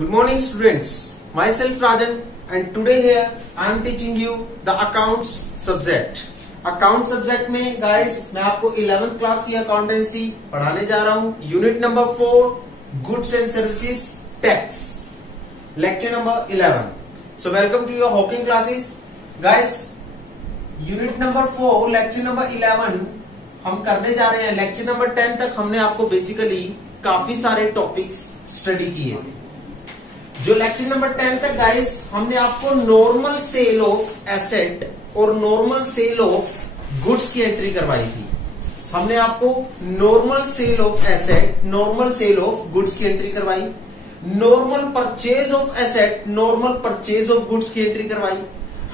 Good morning students, myself Rajan and today here I am teaching you the accounts subject. Account subject में guys मैं आपको 11th class की accountancy पढ़ाने जा रहा हूं. Unit number 4 goods and services tax, lecture number 11. So welcome to your Hawking classes guys. Unit number 4 lecture number 11 हम करने जा रहे हैं. लेक्चर नंबर 10 तक हमने आपको बेसिकली काफी सारे टॉपिक्स स्टडी किए थे. जो लेक्चर नंबर 10 तक गाइस हमने आपको नॉर्मल सेल ऑफ एसेट और नॉर्मल सेल ऑफ गुड्स की एंट्री करवाई थी. हमने आपको normal sale of asset, normal sale of goods की एंट्री करवाई. Normal purchase of asset, normal purchase of goods की एंट्री करवाई.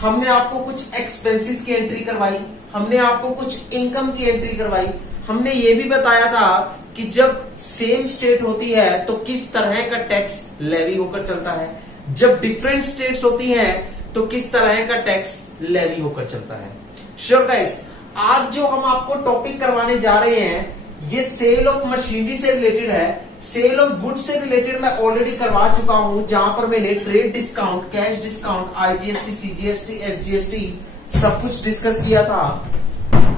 हमने आपको कुछ एक्सपेंसेस की एंट्री करवाई. हमने आपको कुछ इनकम की एंट्री करवाई. हमने ये भी बताया था कि जब सेम स्टेट होती है तो किस तरह का टैक्स लेवी होकर चलता है, जब डिफरेंट स्टेट्स होती हैं तो किस तरह का टैक्स लेवी होकर चलता है. श्योर गाइस, आज जो हम आपको टॉपिक करवाने जा रहे हैं ये सेल ऑफ मशीनरी से रिलेटेड है. सेल ऑफ गुड्स से रिलेटेड मैं ऑलरेडी करवा चुका हूं, जहां पर मैंने trade discount, cash discount, IGST, CGST, SGST सब कुछ डिस्कस किया था.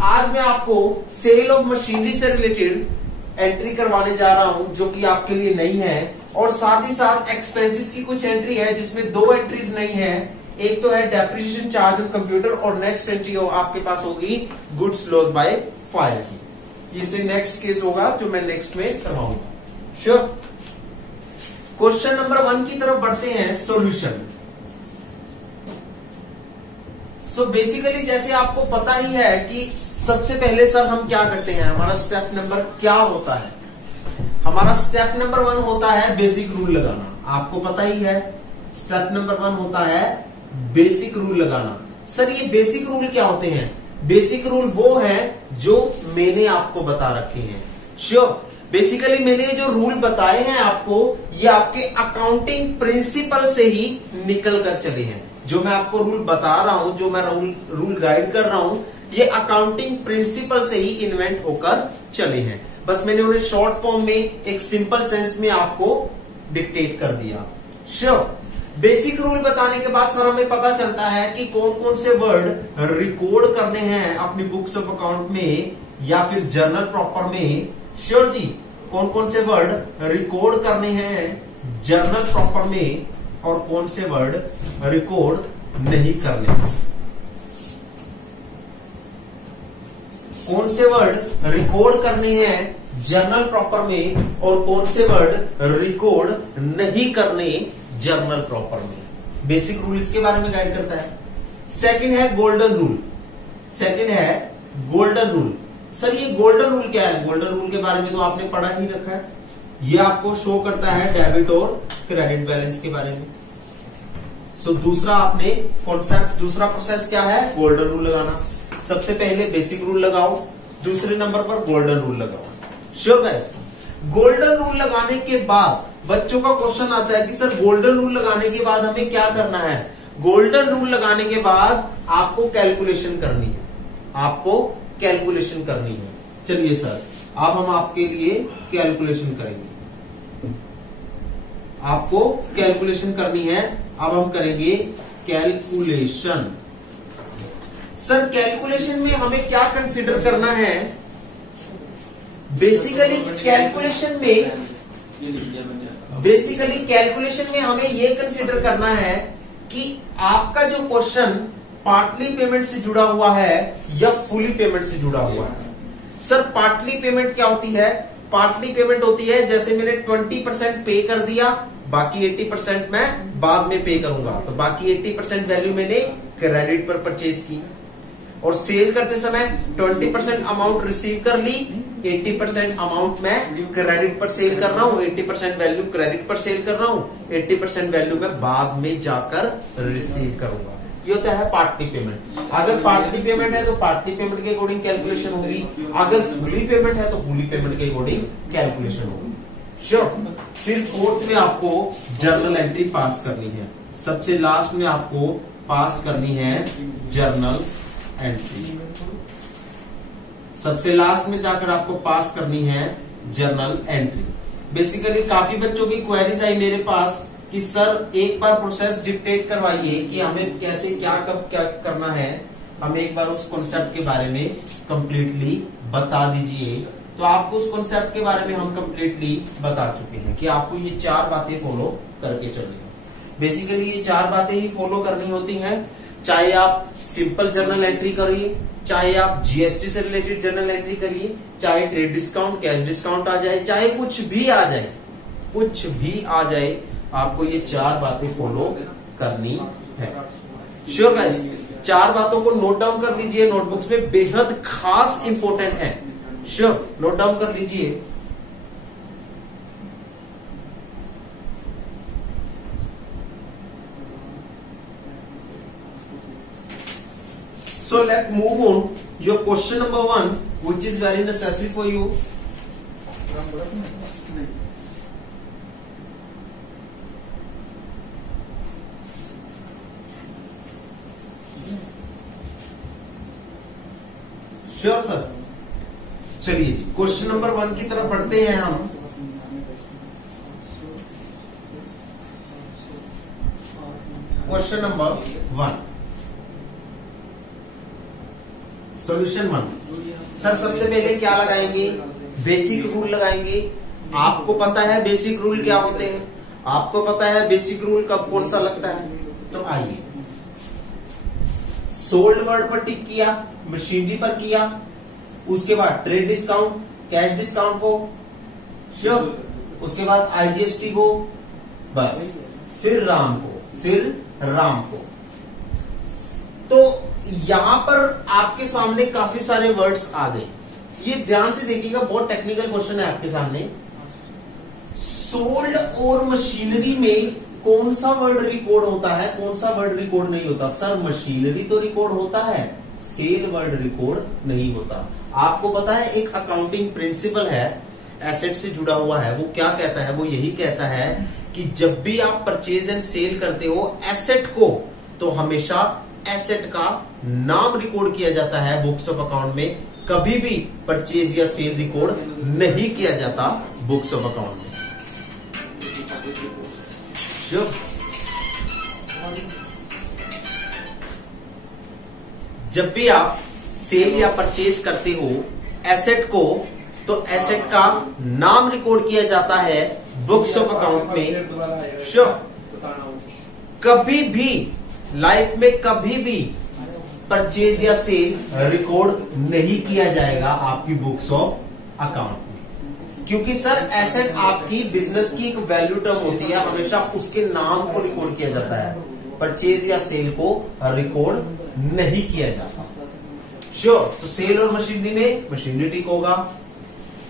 आज मैं आपको सेल ऑफ मशीनरी से रिलेटेड एंट्री करवाने जा रहा हूं जो कि आपके लिए नई है, और साथ ही साथ एक्सपेंसेस की कुछ एंट्री है जिसमें दो एंट्रीज नई है. एक तो है डेप्रिसिएशन चार्ज ऑन कंप्यूटर और नेक्स्ट एंट्री आपके पास होगी गुड्स लॉस बाय फायर की. इससे नेक्स्ट केस होगा जो मैं नेक्स्ट में करवाऊंगा. श्योर. क्वेश्चन नंबर 1 की तरफ बढ़ते हैं. सॉल्यूशन. सो बेसिकली जैसे आपको पता ही है कि सबसे पहले सर हम क्या करते हैं, हमारा स्टेप नंबर क्या होता है. हमारा स्टेप नंबर 1 होता है बेसिक रूल लगाना. आपको पता ही है स्टेप नंबर 1 होता है बेसिक रूल लगाना. सर ये बेसिक रूल क्या होते हैं? बेसिक रूल वो है जो मैंने आपको बता रखे हैं. श्योर. बेसिकली मैंने जो रूल बताए हैं आपको, ये आपके अकाउंटिंग प्रिंसिपल से ही निकल कर चले हैं. जो मैं आपको रूल बता रहा हूं, जो मैं रूल गाइड कर रहा हूं, ये अकाउंटिंग प्रिंसिपल से ही इन्वेंट होकर चले हैं. बस मैंने उन्हें शॉर्ट फॉर्म में एक सिंपल सेंस में आपको डिक्टेट कर दिया. श्योर. बेसिक रूल बताने के बाद सर हमें पता चलता है कि कौन कौन से वर्ड रिकॉर्ड करने हैं अपनी बुक्स ऑफ अकाउंट में या फिर जर्नल प्रॉपर में. श्योर जी. कौन कौन से वर्ड रिकॉर्ड करने हैं जर्नल प्रॉपर में और कौन से वर्ड रिकॉर्ड नहीं करने हैं. कौन से वर्ड रिकॉर्ड करने हैं जर्नल प्रॉपर में और कौन से वर्ड रिकॉर्ड नहीं करने जर्नल प्रॉपर में. बेसिक रूल इसके बारे में गाइड करता है. सेकंड है गोल्डन रूल. सेकंड है गोल्डन रूल. सर ये गोल्डन रूल क्या है? गोल्डन रूल के बारे में तो आपने पढ़ा ही रखा है. ये आपको शो करता है डेबिट और क्रेडिट बैलेंस के बारे में. सो दूसरा आपने कॉन्सेप्ट, दूसरा प्रोसेस क्या है? गोल्डन रूल लगाना. सबसे पहले बेसिक रूल लगाओ, दूसरे नंबर पर गोल्डन रूल लगाओ. Sure guys. गोल्डन रूल लगाने के बाद बच्चों का क्वेश्चन आता है कि सर गोल्डन रूल लगाने के बाद हमें क्या करना है? गोल्डन रूल लगाने के बाद आपको कैलकुलेशन करनी है. आपको कैलकुलेशन करनी है. चलिए सर अब हम आपके लिए कैलकुलेशन करेंगे. आपको कैलकुलेशन करनी है. अब हम करेंगे कैलकुलेशन. सर कैलकुलेशन में हमें क्या कंसीडर करना है? बेसिकली कैलकुलेशन में हमें यह कंसीडर करना है कि आपका जो क्वेश्चन पार्टली पेमेंट से जुड़ा हुआ है या फुली पेमेंट से जुड़ा हुआ है. सर पार्टली पेमेंट क्या होती है? पार्टली पेमेंट होती है जैसे मैंने 20% पे कर दिया, बाकी 80% मैं बाद में पे करूंगा. तो बाकी 80% वैल्यू मैंने क्रेडिट पर परचेज की, और सेल करते समय 20% अमाउंट रिसीव कर ली, 80% अमाउंट मैं क्रेडिट पर सेल कर रहा हूं, 80% वैल्यू क्रेडिट पर सेल कर रहा हूं, 80% वैल्यू मैं बाद में जाकर रिसीव करूंगा. ये होता है पार्टली पेमेंट. अगर पार्टली पेमेंट है तो पार्टली पेमेंट के अकॉर्डिंग कैलकुलेशन होगी. अगर फुली पेमेंट है तो फुली पेमेंट के अकॉर्डिंग कैलकुलेशन होगी. श्योर. फिर फोर्थ में आपको जर्नल एंट्री पास करनी है. सबसे लास्ट में आपको पास करनी है जर्नल एंट्री. सबसे लास्ट में जाकर आपको पास करनी है जर्नल एंट्री. बेसिकली काफी बच्चों की क्वेरीज आई मेरे पास कि सर एक बार प्रोसेस डिक्टेट करवाइए कि हमें कैसे क्या कब क्या करना है, हमें एक बार उस कॉन्सेप्ट के बारे में कंप्लीटली बता दीजिए। तो आपको उस कॉन्सेप्ट के बारे में हम कंप्लीटली बता चुके हैं कि आपको ये 4 बातें फॉलो करके चलनी है। बेसिकली ये 4 बातें ही फॉलो करनी होती हैं, चाहे आप सिंपल जर्नल एंट्री करिए, चाहे आप जीएसटी से रिलेटेड जर्नल एंट्री करिए, चाहे ट्रेड डिस्काउंट कैश डिस्काउंट आ जाए, चाहे कुछ भी आ जाए, कुछ भी आ जाए, आपको ये 4 बातें फॉलो करनी है। श्योर गाइस, 4 बातों को नोट डाउन कर लीजिए, नोटबुक्स में बेहद खास इंपॉर्टेंट है। श्योर, नोट डाउन कर लीजिए। So let's move on your question number 1, which is very necessary for you. Sure sir, चलिए क्वेश्चन नंबर 1 की तरफ बढ़ते हैं हम। Question number 1, solution 1। सर सबसे पहले क्या लगाएंगे? बेसिक रूल लगाएंगे। आपको पता है बेसिक रूल क्या होते हैं, आपको पता है बेसिक रूल कब कौन सा लगता है। तो आइए, सोल्ड वर्ड पर टिक किया, मशीनरी पर किया, उसके बाद ट्रेड डिस्काउंट कैश डिस्काउंट को, श्योर, उसके बाद आईजीएसटी को, बस, फिर राम को, फिर राम को। तो यहां पर आपके सामने काफी सारे वर्ड्स आ गए। ये ध्यान से देखिएगा, बहुत टेक्निकल क्वेश्चन है आपके सामने। सोल्ड और मशीनरी में कौन सा वर्ड रिकॉर्ड होता है, कौन सा वर्ड रिकॉर्ड नहीं होता? सर मशीनरी तो रिकॉर्ड होता है, सेल वर्ड रिकॉर्ड नहीं होता। आपको पता है एक अकाउंटिंग प्रिंसिपल है, एसेट से जुड़ा हुआ है, वो क्या कहता है? वो यही कहता है कि जब भी आप परचेज एंड सेल करते हो एसेट को, तो हमेशा एसेट का नाम रिकॉर्ड किया जाता है बुक्स ऑफ अकाउंट में, कभी भी परचेज या सेल रिकॉर्ड नहीं किया जाता बुक्स ऑफ अकाउंट में। जब भी आप सेल या परचेज करते हो एसेट को, तो एसेट का नाम रिकॉर्ड किया जाता है बुक्स ऑफ अकाउंट में। श्योर, कभी भी लाइफ में कभी भी परचेज या सेल रिकॉर्ड नहीं किया जाएगा आपकी बुक्स ऑफ अकाउंट में, क्योंकि सर एसेट आपकी बिजनेस की एक वैल्यू टर्म होती है, हमेशा उसके नाम को रिकॉर्ड किया जाता है, परचेज या सेल को रिकॉर्ड नहीं किया जाता। श्योर, तो सेल और मशीनरी में मशीनरी टिक होगा।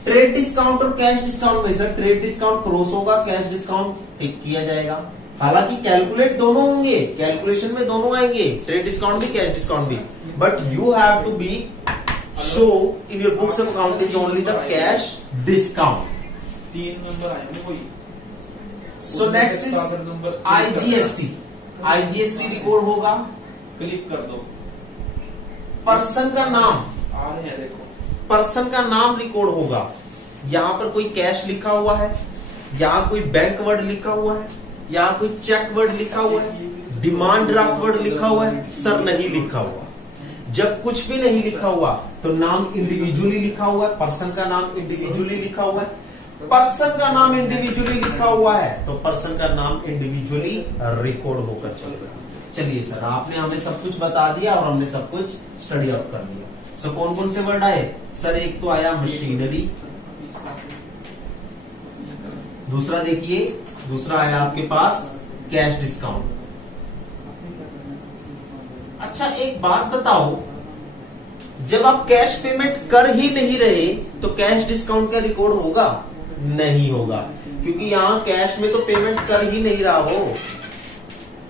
ट्रेड डिस्काउंट और कैश डिस्काउंट में सर ट्रेड डिस्काउंट क्रॉस होगा, कैश डिस्काउंट टिक किया जाएगा। हालांकि कैलकुलेट दोनों होंगे, कैलकुलेशन में दोनों आएंगे, ट्रेड डिस्काउंट भी कैश डिस्काउंट भी, but you have to be show in your books of account is only the cash discount. 3 number आएंगे कोई। So next is IGST. IGST record होगा, क्लिक कर दो। पर्सन का नाम, आ रहे हैं देखो, पर्सन का नाम रिकॉर्ड होगा। यहां पर कोई कैश लिखा हुआ है, यहां कोई बैंक वर्ड लिखा हुआ है, यहां कोई चेक वर्ड लिखा हुआ है, डिमांड ड्राफ्ट वर्ड लिखा हुआ है, सर नहीं लिखा हुआ। जब कुछ भी नहीं लिखा हुआ तो नाम इंडिविजुअली लिखा हुआ है, पर्सन का नाम इंडिविजुअली लिखा हुआ है। पर्सन का नाम इंडिविजुअली लिखा हुआ है तो पर्सन का नाम इंडिविजुअली रिकॉर्ड होकर चलेगा। चलिए सर, आपने हमें सब कुछ बता दिया और हमने सब कुछ स्टडी आउट कर लिया। सो कौन कौन से वर्ड आए? सर एक तो आया मशीनरी, दूसरा देखिए, दूसरा आया आपके पास कैश डिस्काउंट। अच्छा एक बात बताओ, जब आप कैश पेमेंट कर ही नहीं रहे तो कैश डिस्काउंट का रिकॉर्ड होगा? नहीं होगा, क्योंकि यहां कैश में तो पेमेंट कर ही नहीं रहा हो।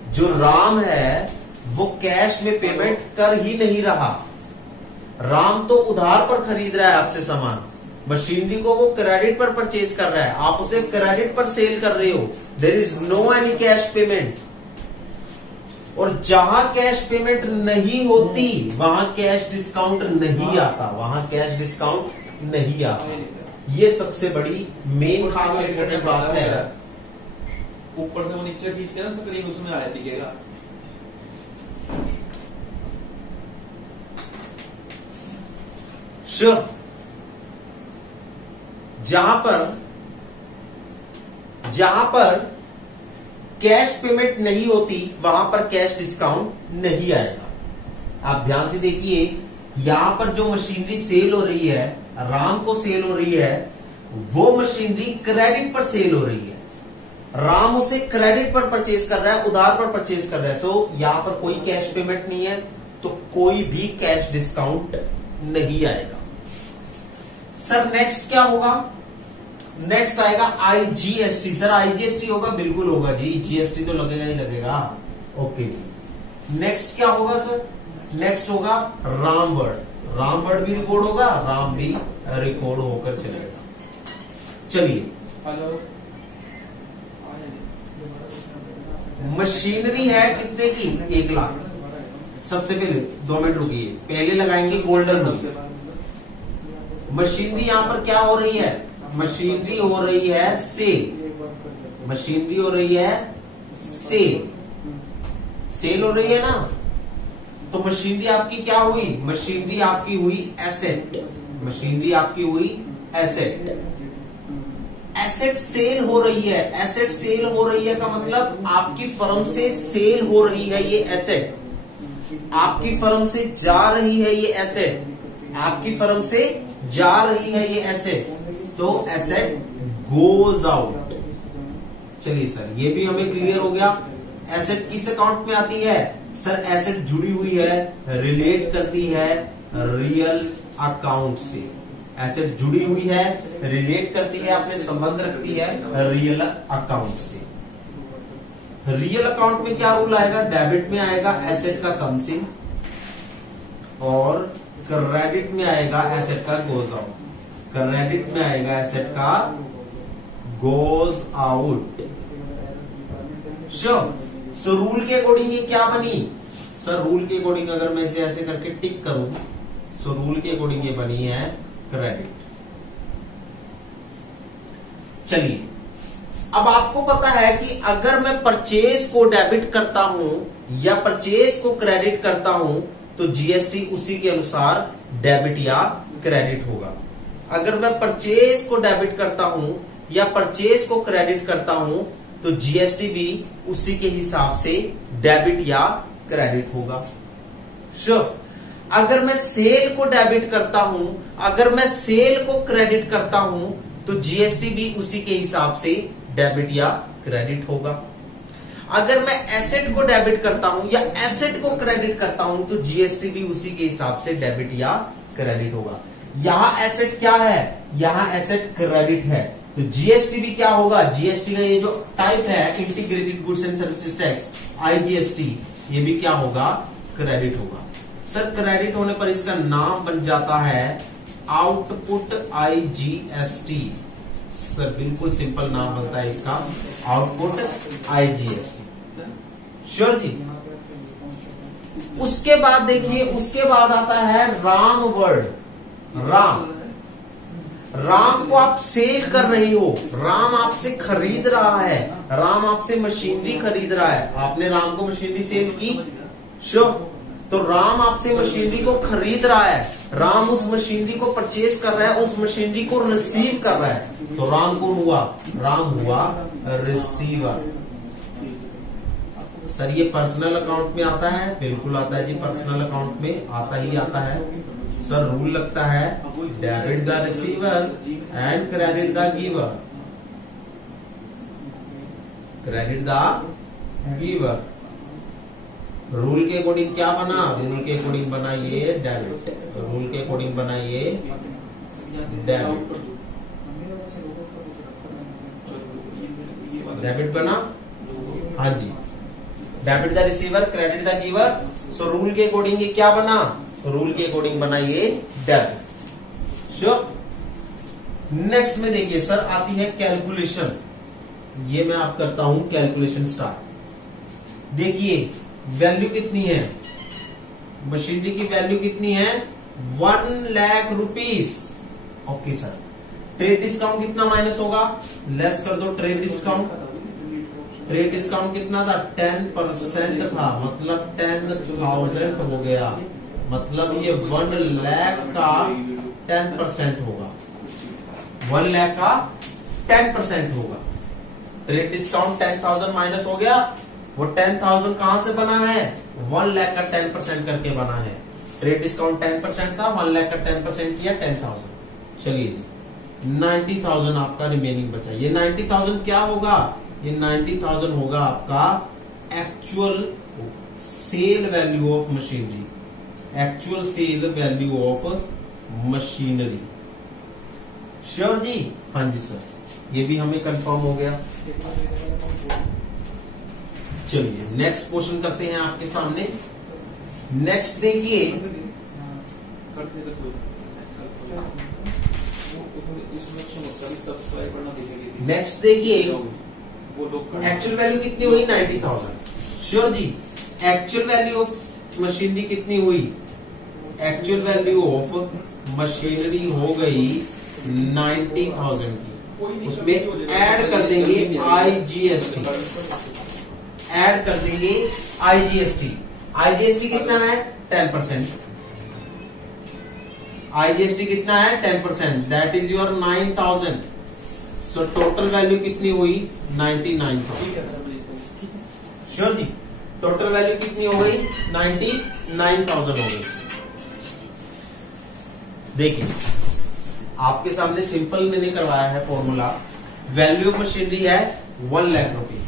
जो राम है वो कैश में पेमेंट कर ही नहीं रहा। राम तो उधार पर खरीद रहा है आपसे सामान, मशीनरी को वो क्रेडिट पर परचेज कर रहा है, आप उसे क्रेडिट पर सेल कर रहे हो। There is no any cash payment. और जहां कैश पेमेंट नहीं होती वहां कैश डिस्काउंट नहीं आता, वहां कैश डिस्काउंट नहीं आता। ये सबसे बड़ी मेन खास इंपॉर्टेंट बात है। ऊपर से वो नीचे खींच के ना स्क्रीन उसमें आया दिखेगा। श्योर। जहां पर कैश पेमेंट नहीं होती वहां पर कैश डिस्काउंट नहीं आएगा। आप ध्यान से देखिए, यहां पर जो मशीनरी सेल हो रही है, राम को सेल हो रही है, वो मशीनरी क्रेडिट पर सेल हो रही है। राम उसे क्रेडिट पर परचेज कर रहा है, उधार पर परचेज कर रहा है। सो यहां पर कोई कैश पेमेंट नहीं है, तो कोई भी कैश डिस्काउंट नहीं आएगा। सर नेक्स्ट क्या होगा? नेक्स्ट आएगा आईजीएसटी। सर आईजीएसटी होगा? बिल्कुल होगा जी, जीएसटी तो लगेगा ही लगेगा। ओके जी। नेक्स्ट क्या होगा सर? नेक्स्ट होगा राम वर्ड। राम वर्ड भी रिकॉर्ड होगा, राम भी रिकॉर्ड होकर चलेगा। चलिए, हेलो, मशीनरी है कितने की? 1 लाख। सबसे पहले 2 मिनट रुकिए, पहले लगाएंगे गोल्डन रूल। मशीनरी यहां पर क्या हो रही है? मशीनरी हो रही है सेल। मशीनरी हो रही है सेल। सेल हो रही है ना, तो मशीनरी आपकी क्या हुई? मशीनरी आपकी हुई एसेट। मशीनरी आपकी हुई एसेट। एसेट सेल हो रही है। एसेट सेल हो रही है का मतलब आपकी फर्म से सेल हो रही है ये एसेट, आपकी फर्म से जा रही है ये एसेट, आपकी फर्म से जा रही है ये एसेट, तो एसेट गोज आउट। चलिए सर, ये भी हमें क्लियर हो गया। एसेट किस अकाउंट में आती है? सर एसेट जुड़ी हुई है, रिलेट करती है रियल अकाउंट से। एसेट जुड़ी हुई है, रिलेट करती है, अपने संबंध रखती है रियल अकाउंट से। रियल अकाउंट में क्या रूल आएगा? डेबिट में आएगा एसेट का कम से, और क्रेडिट में आएगा एसेट का गोज आउट। क्रेडिट में आएगा एसेट का goes out. Sure. So rule के अकॉर्डिंग ये क्या बनी? सर रूल के अकॉर्डिंग अगर मैं इसे ऐसे करके टिक करूं, सो रूल के अकॉर्डिंग ये बनी है क्रेडिट। चलिए, अब आपको पता है कि अगर मैं परचेज को डेबिट करता हूं या परचेज को क्रेडिट करता हूं, तो जीएसटी उसी के अनुसार डेबिट या क्रेडिट होगा। अगर मैं परचेज को डेबिट करता हूं या परचेज को क्रेडिट करता हूं, तो जीएसटी भी उसी के हिसाब से डेबिट या क्रेडिट होगा। श्योर। अगर मैं सेल को डेबिट करता हूं, अगर मैं सेल को क्रेडिट करता हूं, तो जीएसटी भी उसी के हिसाब से डेबिट या क्रेडिट होगा। अगर मैं एसेट को डेबिट करता हूं या एसेट को क्रेडिट करता हूं, तो जीएसटी भी उसी के हिसाब से डेबिट या क्रेडिट होगा। यहां एसेट क्या है? यहां एसेट क्रेडिट है, तो जीएसटी भी क्या होगा? जीएसटी का ये जो टाइप है integrated goods and services tax, IGST, ये भी क्या होगा? क्रेडिट होगा। सर क्रेडिट होने पर इसका नाम बन जाता है आउटपुट आईजीएसटी। सर बिल्कुल सिंपल नाम बनता है इसका, आउटपुट आईजीएसटी। श्योर जी। उसके बाद देखिए, उसके बाद आता है राम वर्ड। राम को आप सेल कर रही हो, राम आपसे खरीद रहा है, राम आपसे मशीनरी खरीद रहा है। आपने राम को मशीनरी सेल की, श्योर। तो राम आपसे मशीनरी को खरीद रहा है, राम उस मशीनरी को परचेज कर रहा है, उस मशीनरी को रिसीव कर रहा है, तो राम कौन हुआ? राम हुआ रिसीवर। सर ये पर्सनल अकाउंट में आता है? बिल्कुल आता है जी, पर्सनल अकाउंट में आता ही आता है। सर रूल लगता है debit the receiver and credit the giver. Credit the giver. Rule के अकॉर्डिंग क्या बना? रूल के अकॉर्डिंग बना ये डेबिट। रूल के अकॉर्डिंग बना ये डेबिट। डेबिट बना, हाँ जी। Debit the receiver, credit the giver. So rule के अकॉर्डिंग ये क्या बना? रूल के अकॉर्डिंग बना ये डेबिट। श्योर। नेक्स्ट में देखिए सर आती है कैलकुलेशन। ये मैं आप करता हूं कैलकुलेशन स्टार्ट। देखिए वैल्यू कितनी है? मशीनरी की वैल्यू कितनी है? 1 lakh rupees. Okay sir. Trade discount कितना माइनस होगा? लेस कर दो ट्रेड डिस्काउंट। ट्रेड डिस्काउंट कितना था? 10% था, मतलब 10,000 हो गया, मतलब ये 1 लाख का 10% होगा, 1 लाख का 10% होगा। ट्रेड डिस्काउंट 10,000 माइनस हो गया, वो 10,000 कहां से बना है? 1 लाख का 10% करके बना है। ट्रेड डिस्काउंट 10% था, 1 लाख का 10% किया 10,000। चलिए जी, 90,000 आपका रिमेनिंग बचा। ये 90,000 क्या होगा? ये 90,000 होगा आपका actual sale value of machinery, actual sale value of machinery. Sure जी? हाँ जी सर, ये भी हमें कंफर्म हो गया। चलिए नेक्स्ट क्वेश्चन करते हैं आपके सामने। नेक्स्ट देखिए, नेक्स्ट देखिए, एक्चुअल वैल्यू कितनी हुई? 90,000। श्योर जी? एक्चुअल वैल्यू ऑफ मशीनरी कितनी हुई? एक्चुअल वैल्यू ऑफ मशीनरी हो गई 90,000 की। उसमें ऐड कर देंगे IGST, ऐड कर देंगे IGST। IGST कितना है? 10%। IGST कितना है? 10%। That is your 9,000। So total value कितनी हुई? 99,000। श्योर जी? टोटल वैल्यू कितनी हो गई? 99,000 हो गई। देखिए आपके सामने सिंपल मैंने करवाया है फॉर्मूला। वैल्यू ऑफ मशीनरी है 1 लाख रुपीज,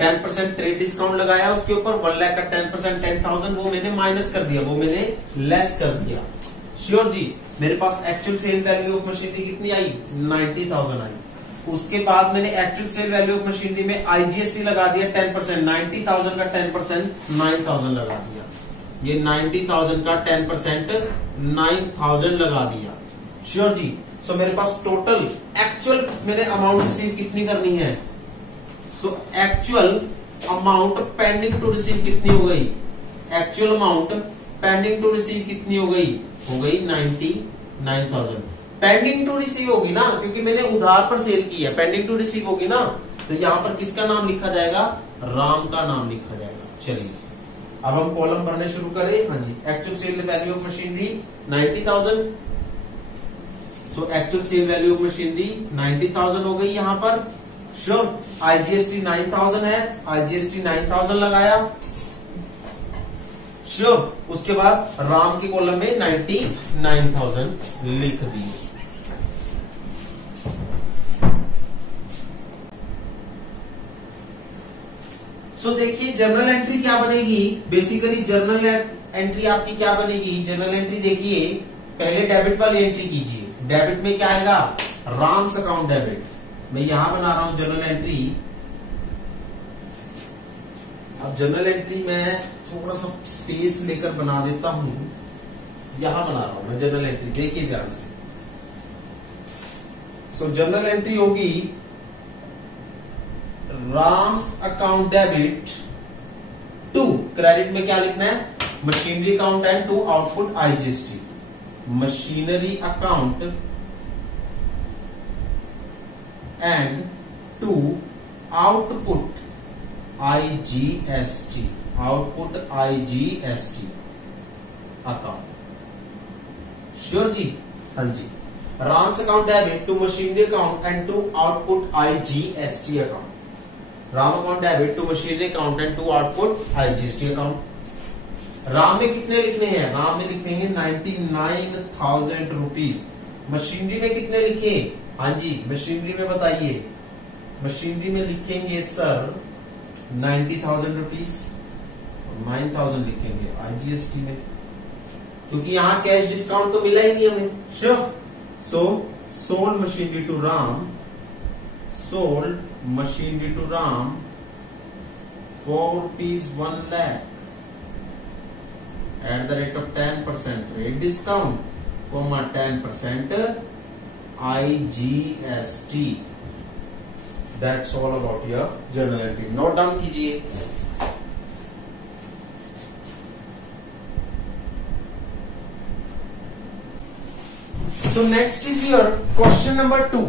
10% ट्रेड डिस्काउंट लगाया उसके ऊपर, 1 लाख का 10% 10,000 वो मैंने माइनस कर दिया, वो मैंने लेस कर दिया। श्योर जी? मेरे पास actual sale value of machinery कितनी आई? 90,000 आई। उसके बाद मैंने actual sale value of machinery में IGST लगा दिया 10%, 90,000 का 10% 9,000 लगा दिया। ये 90,000 का 10% 9,000 लगा दिया। श्योर जी? सो मेरे पास टोटल एक्चुअल मैंने अमाउंट रिसीव कितनी करनी है? So actual amount pending to receive कितनी हो गई? Actual amount pending to receive कितनी हो गई? हो गई 99,000। पेंडिंग टू रिसीव होगी ना, क्योंकि मैंने उधार पर सेल की है, पेंडिंग टू रिसीव होगी ना, तो यहां पर किसका नाम लिखा जाएगा? राम का नाम लिखा जाएगा। चलिए अब हम कॉलम भरने शुरू करें। हाँ जी, actual sale value of machinery 90,000। So actual sale value of machinery 90,000 हो गई यहां पर। श्योर? IGST 9,000 है, IGST 9,000 लगाया। श्योर? उसके बाद राम के कॉलम में 99,000 लिख दिए। सो देखिए जनरल एंट्री क्या बनेगी? बेसिकली जनरल एंट्री आपकी क्या बनेगी? जनरल एंट्री देखिए, पहले डेबिट वाली एंट्री कीजिए। डेबिट में क्या आएगा? Ram's account debit. मैं यहां बना रहा हूं जनरल एंट्री। अब जनरल एंट्री में थोड़ा सा स्पेस लेकर बना देता हूं, यहां बना रहा हूं मैं जनरल एंट्री, देखिए ध्यान से। सो जनरल एंट्री होगी Ram's account debit to, credit में क्या लिखना है? Machinery account and to output IGST। Machinery account and to output IGST, output IGST account. Sure जी? हाँ जी। Ram's account debit to machinery account and to output IGST account. Ram account debit to machinery account and to output IGST account. Ram में कितने लिखने हैं? राम में लिखने हैं 99,000 rupees. Machinery में कितने लिखे? हाँ जी, मशीनरी में बताइए। मशीनरी में लिखेंगे सर 90,000 रुपीज, 9,000 लिखेंगे IGST में, क्योंकि यहां कैश डिस्काउंट तो मिला ही नहीं हमें। Sure? So sold machinery to Ram, sold machinery to Ram for rupees 1 lakh at the rate of 10% rate discount, comma 10% IGST. That's all about your journal entry. Note down कीजिए। So next is your question number 2.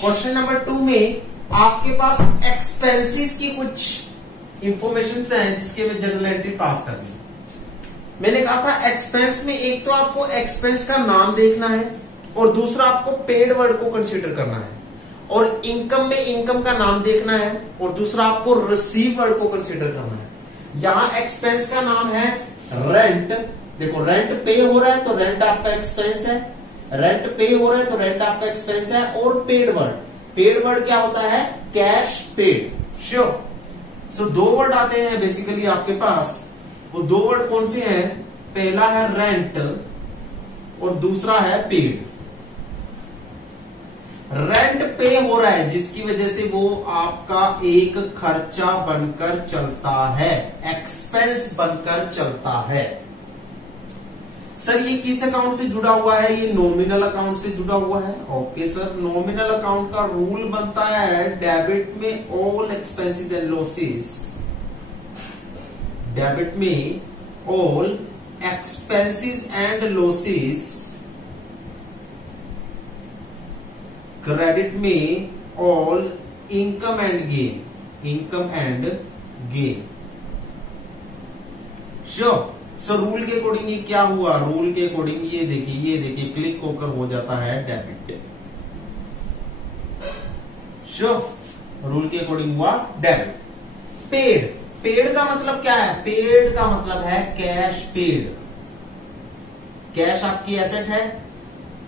Question number 2 में आपके पास expenses की कुछ information हैं जिसके में journal entry पास करनी है। मैंने कहा था एक्सपेंस में एक तो आपको एक्सपेंस का नाम देखना है और दूसरा आपको पेड वर्ड को कंसीडर करना है, और इनकम में इनकम का नाम देखना है और दूसरा आपको रिसीव वर्ड को कंसीडर करना है। यहां एक्सपेंस का नाम है रेंट। देखो रेंट पे हो रहा है तो रेंट आपका एक्सपेंस है, रेंट पे हो रहा है तो रेंट आपका एक्सपेंस है। और पेड वर्ड क्या होता है? Cash paid. श्योर। सो दो वर्ड आते हैं बेसिकली आपके पास। वो दो वर्ड कौन से हैं? पहला है रेंट और दूसरा है पेड। रेंट पे हो रहा है जिसकी वजह से वो आपका एक खर्चा बनकर चलता है, एक्सपेंस बनकर चलता है। सर ये किस अकाउंट से जुड़ा हुआ है? ये नॉमिनल अकाउंट से जुड़ा हुआ है। ओके सर, नॉमिनल अकाउंट का रूल बनता है डेबिट में all expenses and losses, debit में all expenses and losses, credit में all income and gain, income and gain. Sure. So rule के अकॉर्डिंग ये क्या हुआ? रूल के अकॉर्डिंग ये देखिए क्लिक होकर हो जाता है डेबिट। श्योर। रूल के अकॉर्डिंग हुआ डेबिट। पेड का मतलब क्या है? पेड का मतलब है कैश पेड। कैश आपकी एसेट है।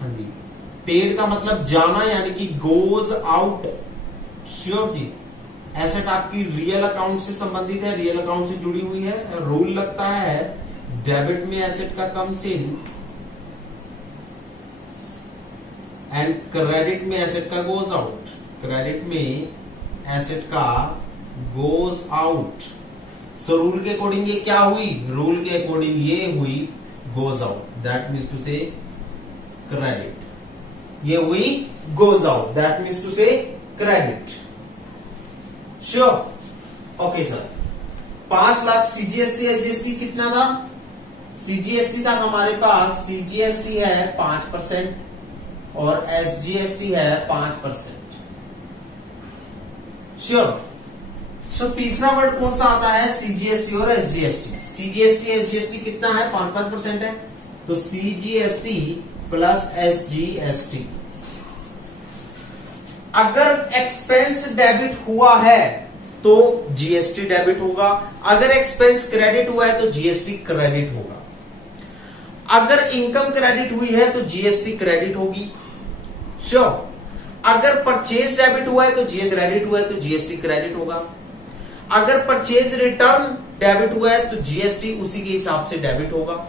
हाँ जी। पेड का मतलब जाना यानी कि गोज आउट। श्योर जी। एसेट आपकी रियल अकाउंट से संबंधित है, रियल अकाउंट से जुड़ी हुई है। रूल लगता है डेबिट में एसेट का कम्स इन एंड क्रेडिट में एसेट का गोज आउट, क्रेडिट में एसेट का गोज आउट। सो रूल के अकॉर्डिंग ये क्या हुई? रूल के अकॉर्डिंग ये हुई goes out, that means to से क्रेडिट। ये हुई goes out, that means to से credit. Sure. Okay sir. 5 lakh CGST SGST कितना था? सीजीएसटी था हमारे पास, सीजीएसटी है 5% और एसजीएसटी है 5%। श्योर। सो तीसरा वर्ड कौन सा आता है? सीजीएसटी और एसजीएसटी। सीजीएसटी एसजीएसटी कितना है? 5% है। तो सीजीएसटी प्लस एसजीएसटी। अगर एक्सपेंस डेबिट हुआ है तो जीएसटी डेबिट होगा, अगर एक्सपेंस क्रेडिट हुआ है तो जीएसटी क्रेडिट होगा। अगर इनकम क्रेडिट हुई है तो जीएसटी क्रेडिट होगी। श्योर। अगर परचेज डेबिट हुआ है तो जीएसटी क्रेडिट हुआ है तो जीएसटी क्रेडिट होगा। अगर परचेज रिटर्न डेबिट हुआ है तो जीएसटी उसी के हिसाब से डेबिट होगा।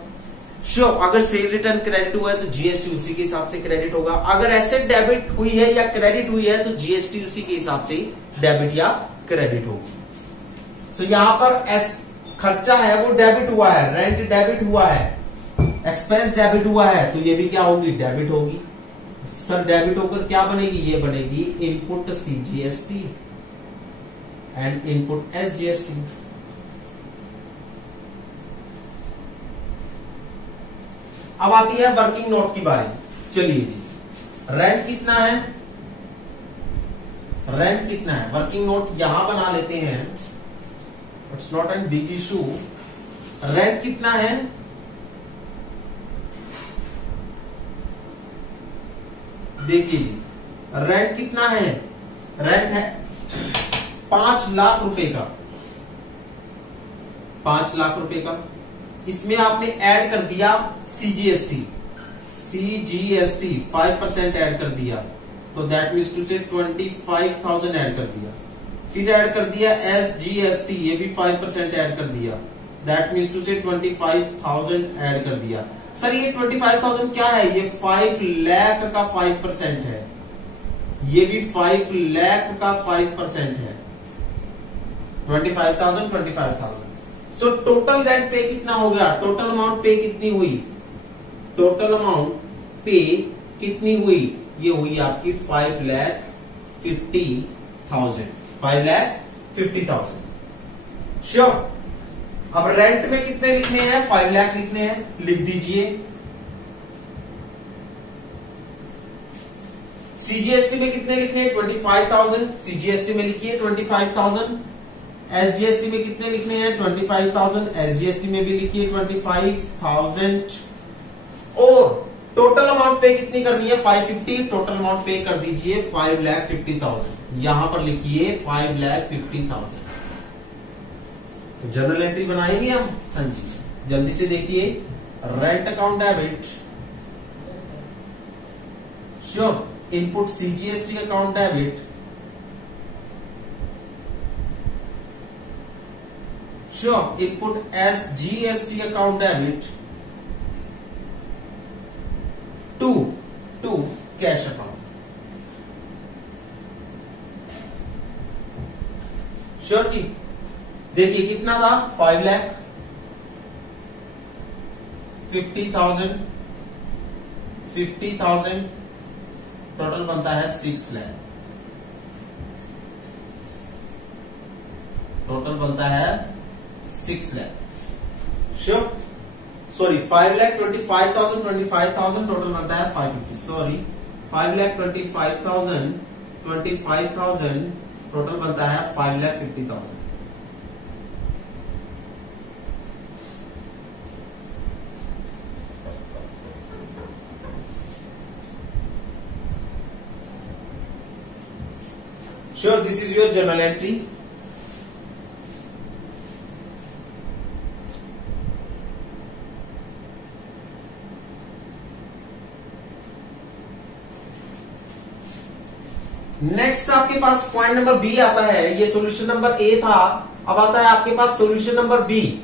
श्योर। अगर सेल रिटर्न क्रेडिट हुआ है तो जीएसटी उसी के हिसाब से क्रेडिट होगा। अगर एसेट डेबिट हुई है या क्रेडिट हुई है तो जीएसटी उसी के हिसाब से डेबिट या क्रेडिट होगी। सो यहां पर खर्चा है वो डेबिट हुआ है, रेंट डेबिट हुआ है, एक्सपेंस डेबिट हुआ है, तो ये भी क्या होगी? डेबिट होगी। सर डेबिट होकर क्या बनेगी? ये बनेगी input CGST and input SGST. अब आती है वर्किंग नोट की बारी। चलिए जी, रेंट कितना है? रेंट कितना है? वर्किंग नोट यहां बना लेते हैं, it's not an big issue. Rent कितना है? देखिए जी, रेंट कितना है? रेंट है 5 लाख रुपए का, 5 लाख रुपए का। इसमें आपने ऐड कर दिया सीजीएसटी, सीजीएसटी 5% ऐड कर दिया, तो दैट मीन्स टू से 25,000 ऐड कर दिया। फिर ऐड कर दिया एसजीएसटी, ये भी 5% ऐड कर दिया, दैट मीन्स टू से 25,000 ऐड कर दिया। सर ये 25,000 क्या है? ये 5 लाख का 5% है, ये भी 5 लाख का 5% है। 25,000 25,000। तो टोटल रेंट पे कितना हो गया? टोटल अमाउंट पे कितनी हुई? टोटल अमाउंट पे कितनी हुई? ये हुई आपकी 5,50,000, 5,50,000। श्योर। अब रेंट में कितने लिखने हैं? 5 लाख लिखने हैं, लिख दीजिए। सीजीएसटी में कितने लिखने हैं 25,000, सीजीएसटी में लिखिए 25,000। एसजीएसटी में कितने लिखने हैं 25,000, एसजीएसटी में भी लिखिए 25,000। और टोटल अमाउंट पे कितनी करनी है 550, टोटल अमाउंट पे कर दीजिए 5,50,000, यहां पर लिखिए 5,50,000। तो जर्नल एंट्री बनाएंगे हम। हाँ जी, जल्दी से देखिए। Rent account debit, sure, input CGST account debit, sure, input SGST account debit to cash account. Sure जी, देखिए कितना था 5,50,000, 50,000, टोटल बनता है 6 लाख, टोटल बनता है 6 लाख। श्योर, सॉरी 5,25,000, 25,000, टोटल बनता है 550, सॉरी 5,25,000, 25,000, टोटल बनता है 5,50,000। Sure, this is your journal entry. Next आपके पास पॉइंट नंबर बी आता है। ये सॉल्यूशन नंबर ए था, अब आता है आपके पास solution number B.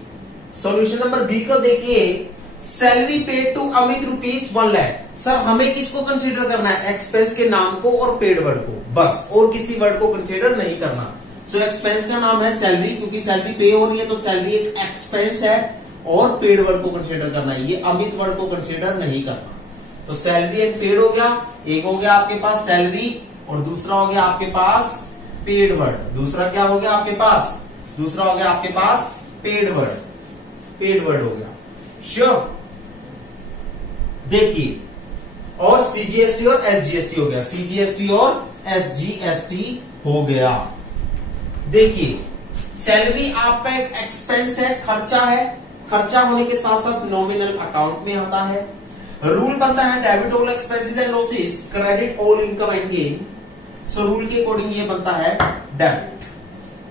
Solution number B को देखिए, salary paid to Amit ₹1 lakh. Sir हमें किसको कंसीडर करना है, एक्सपेंस के नाम को और पेड वर्ड को, बस, और किसी वर्ड को कंसीडर नहीं करना। सो एक्सपेंस का नाम है सैलरी, क्योंकि सैलरी पे हो रही है तो सैलरी एक एक्सपेंस है, और पेड वर्ड को कंसीडर करना है, ये अमित वर्ड को कंसीडर नहीं करना। तो सैलरी एंड पेड हो गया, एक हो गया आपके पास सैलरी और दूसरा हो गया आपके पास पेड वर्ड। दूसरा क्या हो गया आपके पास, दूसरा हो गया आपके पास पेड वर्ड, पेड वर्ड हो गया। श्योर, देखिए, और सीजीएसटी और एसजीएसटी हो गया, सीजीएसटी और एसजीएसटी हो गया। देखिए, सैलरी आपका एक एक्सपेंस है, खर्चा है, खर्चा होने के साथ साथ नॉमिनल अकाउंट में आता है। रूल बनता है debit all expenses and losses, credit all income and gain. So rule के अकॉर्डिंग ये बनता है डेबिट।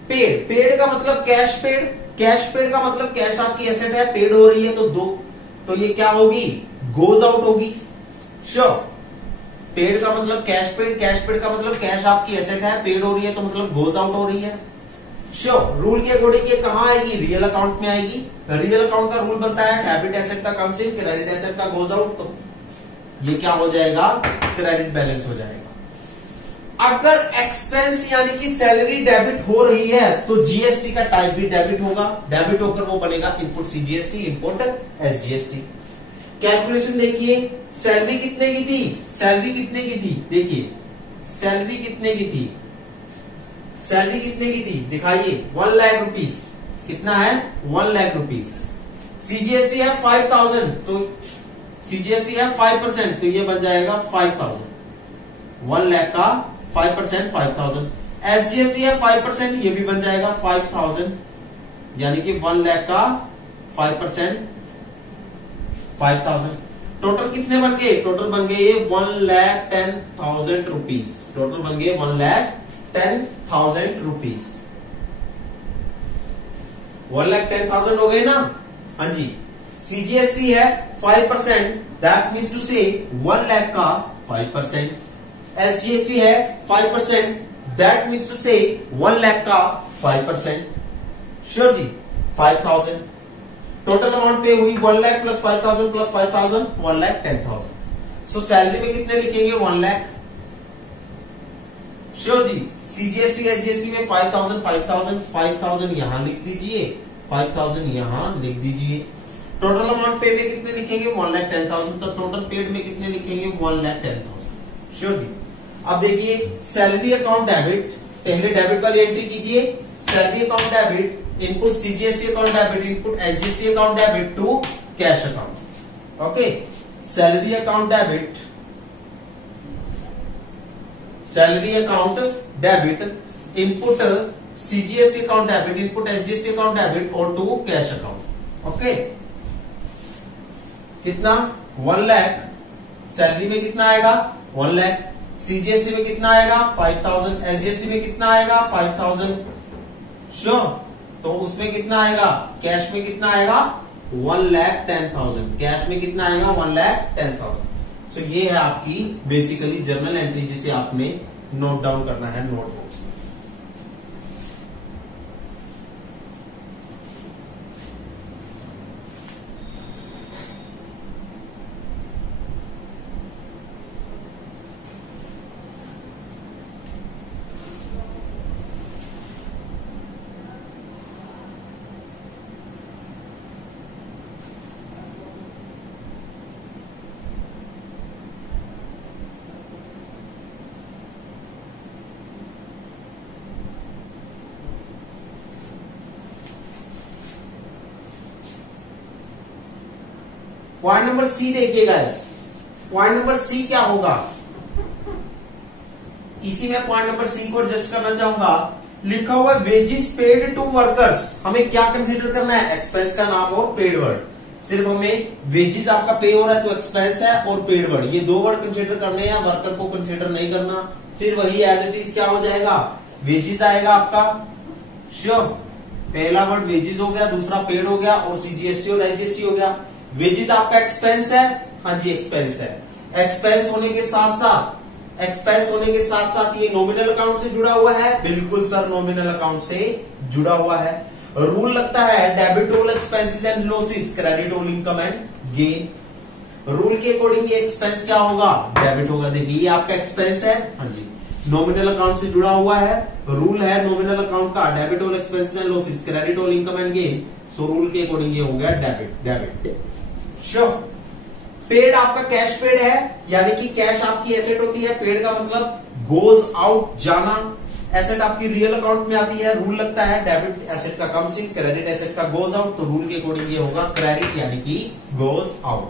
पेड, पेड का मतलब कैश पेड, कैश पेड का मतलब कैश आपकी एसेट है, पेड हो रही है तो ये क्या होगी, गोज आउट होगी। श्योर, पेड का मतलब कैश पेड, कैश पेड का मतलब कैश आपकी एसेट है, पेड हो रही है तो मतलब गोज आउट हो रही है। श्योर, रूल के अकॉर्डिंग ये कहां आएगी, रियल अकाउंट में आएगी। रियल अकाउंट का रूल बनता है डेबिट एसेट का कम्स इन, क्रेडिट एसेट का गोज आउट, तो ये क्या हो जाएगा, क्रेडिट बैलेंस हो जाएगा। अगर एक्सपेंस यानी कि सैलरी डेबिट हो रही है तो जीएसटी का टाइप भी डेबिट होगा, डेबिट होकर वो बनेगा input CGST, input SGST. Calculation देखिए, सैलरी कितने की थी, सैलरी कितने की थी, देखिए सैलरी कितने की थी, सैलरी कितने की थी, दिखाइए 1 लाख रुपीस, कितना है 1 लाख रुपीस। सीजीएसटी है 5,000, तो सीजीएसटी है 5%, तो ये बन जाएगा 5,000, 1 लाख का 5% 5,000। एसजीएसटी है 5%, ये भी बन जाएगा 5,000, यानी कि 1 लाख का 5% 5,000। टोटल कितने बन गए, टोटल बन गए ये 1,10,000 रुपीज, टोटल बन गए 1,10,000 रुपीज। 1,10,000 हो गए ना, हाँ जी। सीजीएसटी है 5%, दैट मीन्स टू से 1 लाख का 5%। एसजीएसटी है 5%, दैट मीन्स टू से 1 लाख का 5%। श्योर जी, 5,000। टोटल अमाउंट पे हुई 1 लाख प्लस 5,000 प्लस 5,000, 1,10,000। सो सैलरी में कितने लिखेंगे 1 लाख। श्योर जी, सीजीएसटी एसजीएसटी में 5,000 5,000 5,000 यहां लिख दीजिए, 5,000 यहां लिख दीजिए। टोटल अमाउंट पे में कितने लिखेंगे 1,10,000, तो टोटल पेड में कितने लिखेंगे 1,10,000। श्योर जी। अब देखिए सैलरी अकाउंट डेबिट, पहले डेबिट वाली एंट्री कीजिए, salary account debit, input CGST account debit, input SGST account debit to cash account. Okay, salary account debit, salary account debit, input CGST account debit, input SGST account debit और to cash account. Okay, कितना 1 lakh, salary में कितना आएगा 1 lakh, CGST में कितना आएगा 5000, SGST में कितना आएगा 5000। श्योर, तो उसमें कितना आएगा, कैश में कितना आएगा 1,10,000, कैश में कितना आएगा 1,10,000। सो ये है आपकी बेसिकली जर्नल एंट्री जिसे आपने नोट डाउन करना है नोटबुक्स में। पॉइंट नंबर सी देखिएगा, पॉइंट नंबर सी क्या होगा, इसी में पॉइंट नंबर सी को एडजस्ट करना चाहूंगा। लिखा हुआ वेजेस पेड टू वर्कर्स, हमें क्या कंसीडर करना है, एक्सपेंस का नाम और पेड वर्ड। सिर्फ हमें वेजेस आपका पे हो रहा है तो एक्सपेंस है और पेड वर्ड, ये 2 वर्ड कंसीडर करने हैं, वर्कर को कंसीडर नहीं करना। फिर वही एज इट इज क्या हो जाएगा, वेजेस आएगा आपका। श्योर, पहला वर्ड वेजेस हो गया, दूसरा पेड हो गया और सीजीएसटी और एसजीएसटी हो गया। वेजेस आपका एक्सपेंस है, हाँ जी एक्सपेंस है। एक्सपेंस होने के साथ साथ ये नॉमिनल अकाउंट से जुड़ा हुआ है, बिल्कुल सर नॉमिनल अकाउंट से जुड़ा हुआ है। रूल लगता है debit all expenses and losses, credit all income and gain. Rule के अकॉर्डिंग ये एक्सपेंस क्या होगा, डेबिट होगा। देखिए ये आपका एक्सपेंस है, हाँ जी नॉमिनल अकाउंट से जुड़ा हुआ है। रूल है नॉमिनल अकाउंट का debit all expenses and losses, credit all income and gain. So rule के अकॉर्डिंग ये हो गया डेबिट। श्योर, पेड आपका कैश पेड है, यानी कि कैश आपकी एसेट होती है, पेड का मतलब गोज आउट, जाना। एसेट आपकी रियल अकाउंट में आती है, रूल लगता है डेबिट एसेट का कम्स इन, क्रेडिट एसेट का गोज आउट। तो रूल के अकॉर्डिंग ये होगा क्रेडिट यानी कि गोज आउट।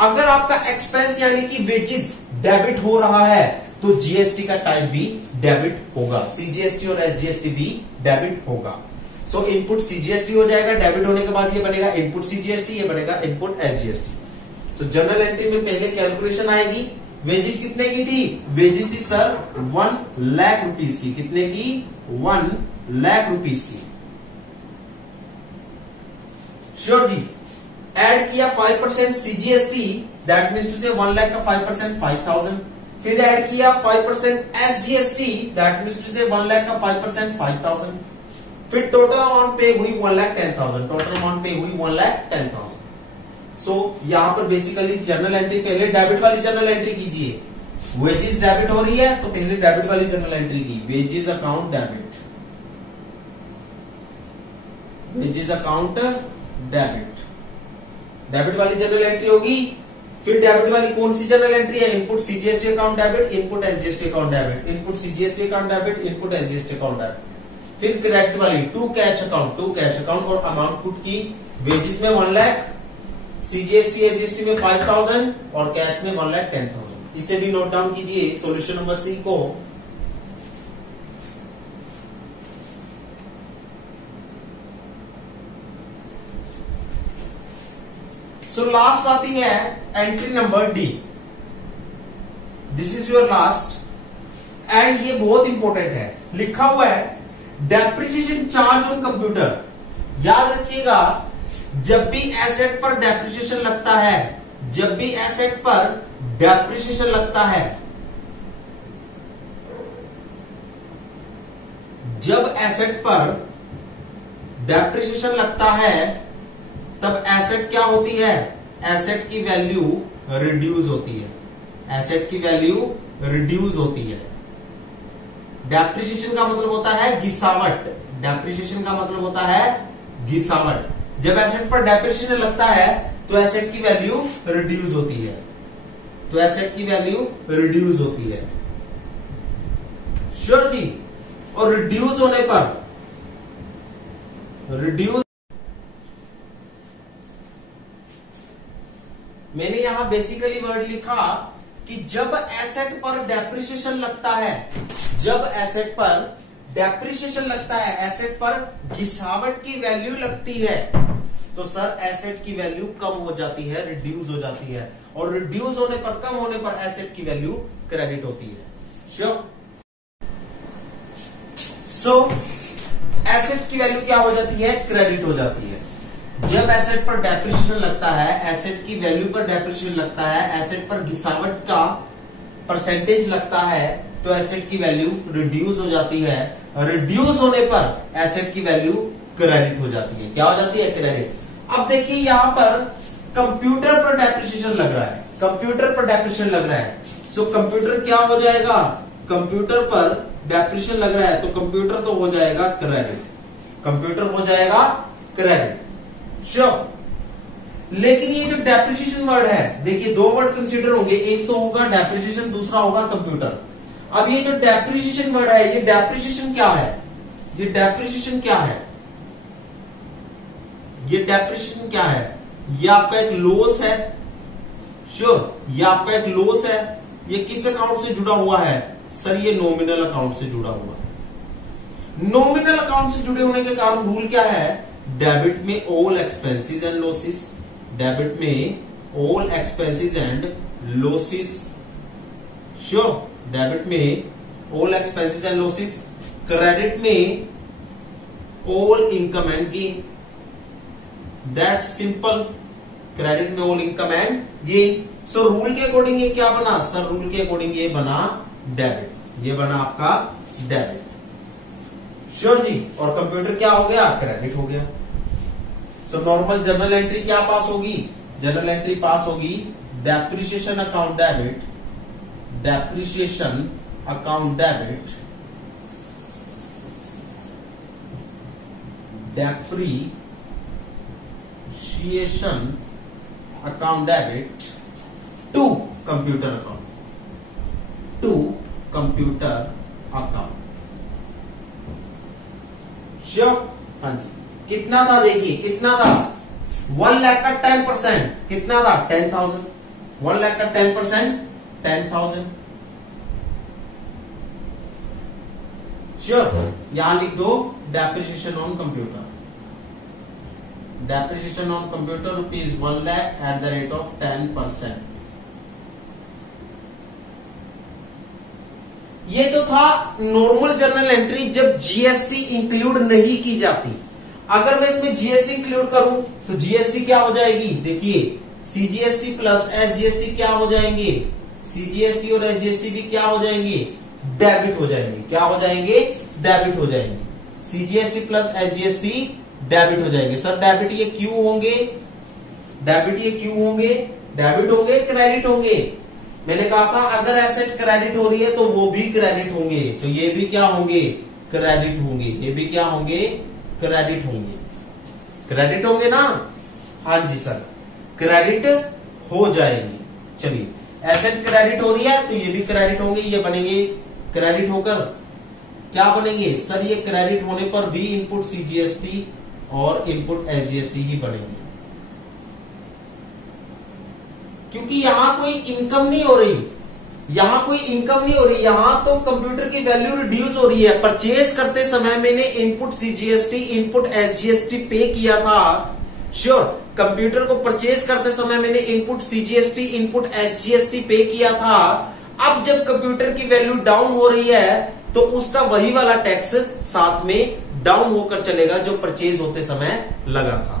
अगर आपका एक्सपेंस यानी कि वेजेस डेबिट हो रहा है तो जीएसटी का टाइप भी डेबिट होगा, सीजीएसटी और एसजीएसटी भी डेबिट होगा। सो इनपुट सीजीएसटी हो जाएगा, डेबिट होने के बाद ये बनेगा इनपुट सीजीएसटी, ये बनेगा इनपुट एसजीएसटी। तो जर्नल एंट्री में पहले कैलकुलेशन आएगी। वेजेस कितने की थी, वेजेस थी सर 1 लाख रुपीस की। कितने की, 1 लाख रुपीस की। श्योर जी, ऐड किया 5% सीजीएसटी, दैट मीन्स टू से 1 लाख का 5% 5,000। फिर ऐड किया 5% एसजीएसटी, दैट मीन्स टू से 1 लाख का 5% 5,000। फिर टोटल अमाउंट पे हुई 1,10,000, टोटल अमाउंट पे हुई 1,10,000। सो यहां पर बेसिकली जर्नल एंट्री पहले डेबिट वाली जर्नल एंट्री कीजिए। वेजेस डेबिट हो रही है तो पहले डेबिट वाली जर्नल एंट्री की, wages account debit, wages account debit, debit वाली जर्नल एंट्री होगी। फिर डेबिट वाली कौन सी जर्नल एंट्री है, input CGST account debit, input SGST account debit, input CGST account debit, input SGST account debit. फिर correct वाली to cash account और amount put की। वेजेस में 1 लाख, सीजीएसटी एसजीएसटी में 5,000 और कैश में 1,10,000। इसे भी नोट डाउन कीजिए सॉल्यूशन नंबर सी को। सो लास्ट आती है entry number D. This is your last and ये बहुत इंपॉर्टेंट है। लिखा हुआ है डेप्रिसिएशन चार्ज ऑन कंप्यूटर। याद रखिएगा, जब भी एसेट पर डेप्रिसिएशन लगता है, जब भी एसेट पर डेप्रिसिएशन लगता है, जब एसेट पर डेप्रिसिएशन लगता है तब एसेट क्या होती है, एसेट की वैल्यू रिड्यूस होती है, एसेट की वैल्यू रिड्यूस होती है। डेप्रिसिएशन का मतलब होता है घिसावट, डेप्रिसिएशन का मतलब होता है घिसावट। जब एसेट पर डेप्रिसिएशन लगता है तो एसेट की वैल्यू रिड्यूस होती है, तो एसेट की वैल्यू रिड्यूस होती है। श्योर जी, और रिड्यूस होने पर, रिड्यूस मैंने यहां बेसिकली वर्ड लिखा कि जब एसेट पर डेप्रिसिएशन लगता है, जब एसेट पर डेप्रिसिएशन लगता है, एसेट पर घिसावट की वैल्यू लगती है, तो सर एसेट की वैल्यू कम हो जाती है, रिड्यूस हो जाती है, और रिड्यूस होने पर, कम होने पर एसेट की वैल्यू क्रेडिट होती है। श्योर। सो एसेट की वैल्यू क्या हो जाती है? क्रेडिट हो जाती है। जब एसेट पर डेप्रिसिएशन लगता है, एसेट की वैल्यू पर डेप्रिसिएशन लगता है, एसेट पर घिसावट का परसेंटेज लगता है, तो एसेट की वैल्यू रिड्यूस हो जाती है। रिड्यूस होने पर एसेट की वैल्यू क्रेडिट हो जाती है। क्या हो जाती है? क्रेडिट। अब देखिए यहां पर कंप्यूटर पर डेप्रिसिएशन लग रहा है, कंप्यूटर पर डेप्रिसिएशन लग रहा है। सो कंप्यूटर क्या हो जाएगा? कंप्यूटर पर डेप्रिसिएशन लग रहा है तो कंप्यूटर तो हो जाएगा क्रेडिट, कंप्यूटर हो जाएगा क्रेडिट। श्योर। लेकिन ये जो डेप्रिसिएशन वर्ड है, देखिए दो वर्ड कंसीडर होंगे, एक तो होगा डेप्रिसिएशन, दूसरा होगा कंप्यूटर। अब ये जो डेप्रिसिएशन वर्ड है, ये डेप्रिसिएशन क्या है? ये डेप्रिसिएशन क्या है? ये डेप्रिसिएशन क्या है? ये आपका एक लॉस है। श्योर, ये आपका एक लॉस है। ये किस अकाउंट से जुड़ा हुआ है? सर ये नॉमिनल अकाउंट से जुड़ा हुआ है। नॉमिनल अकाउंट से जुड़े होने के कारण रूल क्या है? डेबिट में all expenses and losses, debit में all expenses and losses. Sure, debit में all expenses and losses. Credit में all income and gain. That simple. Credit में all income and gain. So rule के according ये क्या बना? Sir rule के according ये बना डेबिट, ये बना आपका डेबिट। श्योर जी। और कंप्यूटर क्या हो गया? क्रेडिट हो गया। सो नॉर्मल जर्नल एंट्री क्या पास होगी? जर्नल एंट्री पास होगी depreciation account debit, depreciation account debit, depreciation account debit to computer account, to computer account. Sure. हाँ जी। कितना था? देखिए कितना था? 1 लाख का 10%, कितना था? 10,000। 1 लाख का 10% 10,000। श्योर। यहां लिख दो depreciation on computer, depreciation on computer rupees 1 lakh at the rate of 10%। ये तो था नॉर्मल जर्नल एंट्री जब जीएसटी इंक्लूड नहीं की जाती। अगर मैं इसमें जीएसटी इंक्लूड करूं तो जीएसटी क्या हो जाएगी? देखिए सीजीएसटी प्लस एसजीएसटी क्या हो जाएंगे? सीजीएसटी और एसजीएसटी भी क्या हो जाएंगे? डेबिट हो जाएंगे। क्या हो जाएंगे? डेबिट हो जाएंगे। सीजीएसटी प्लस एसजीएसटी डेबिट हो जाएंगे। सर डेबिट ये क्यों होंगे? डेबिट ये क्यों होंगे? डेबिट होंगे, क्रेडिट होंगे। मैंने कहा था अगर एसेट क्रेडिट हो रही है तो वो भी क्रेडिट होंगे, तो ये भी क्या होंगे? क्रेडिट होंगे। ये भी क्या होंगे? क्रेडिट होंगे। क्रेडिट होंगे ना? हाँ जी सर, क्रेडिट हो जाएंगे। चलिए एसेट क्रेडिट हो रही है तो ये भी क्रेडिट होंगे, ये बनेंगे क्रेडिट होकर क्या बनेंगे? सर ये क्रेडिट होने पर भी इनपुट सीजीएसटी और इनपुट एसजीएसटी ही बनेंगे, क्योंकि यहां कोई इनकम नहीं हो रही, यहां कोई इनकम नहीं हो रही, यहां तो कंप्यूटर की वैल्यू रिड्यूस हो रही है। परचेज करते समय मैंने इनपुट सीजीएसटी, इनपुट एसजीएसटी पे किया था। श्योर, कंप्यूटर को परचेज करते समय मैंने इनपुट सीजीएसटी, इनपुट एसजीएसटी पे किया था। अब जब कंप्यूटर की वैल्यू डाउन हो रही है तो उसका वही वाला टैक्स साथ में डाउन होकर चलेगा जो परचेज होते समय लगा था।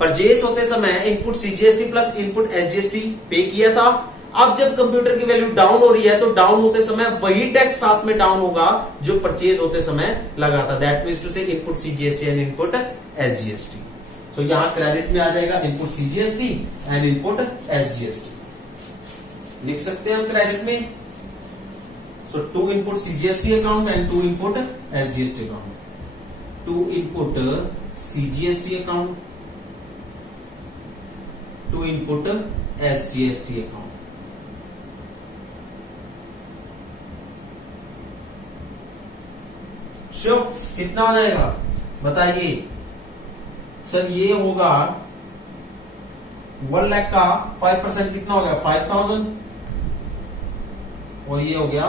परचेज होते समय input CGST plus input SGST पे किया था। अब जब कंप्यूटर की वैल्यू डाउन हो रही है तो डाउन होते समय वही टैक्स साथ में डाउन होगा जो परचेज होते समय लगा था। दैट मीन्स टू से input CGST and input SGST. So यहां क्रेडिट में आ जाएगा input CGST and input SGST. लिख सकते हैं हम क्रेडिट में। So 2 input CGST account and 2 input SGST account. 2 input CGST account, 2 input SGST account. Sure, कितना आ जाएगा बताइए? सर ये होगा 1 लाख का 5% कितना हो गया? 5,000। और ये हो गया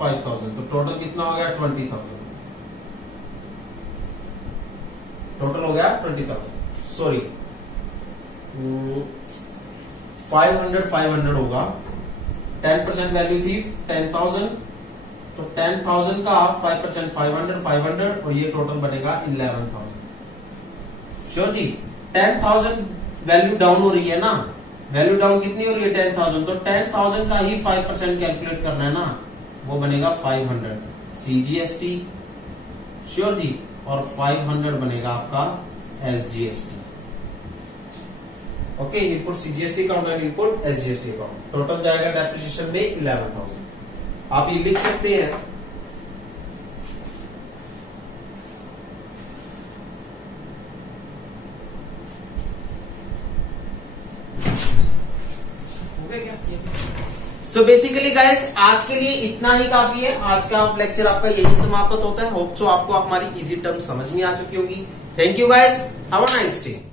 5000, तो टोटल कितना हो गया 20,000। टोटल हो गया 20,000, सॉरी 500 होगा। 10% वैल्यू थी 10,000, तो 10,000 का 5% 500 और ये टोटल बनेगा 11,000। श्योर जी। 10,000 वैल्यू डाउन हो रही है ना, वैल्यू डाउन कितनी हो रही है 10,000, तो 10,000 का ही 5% कैलकुलेट करना है ना, वो बनेगा 500 CGST। श्योर जी। और 500 बनेगा आपका SGST। Okay, input CGST account and input SGST account. Total जाएगा डेप्रिसिएशन में 11,000। आप ये लिख सकते हैं। सो बेसिकली गाइस आज के लिए इतना ही काफी है। आज का लेक्चर आपका यही समाप्त होता है। होप सो आपको हमारी इजी टर्म समझ में आ चुकी होगी। Thank you guys, have a nice day.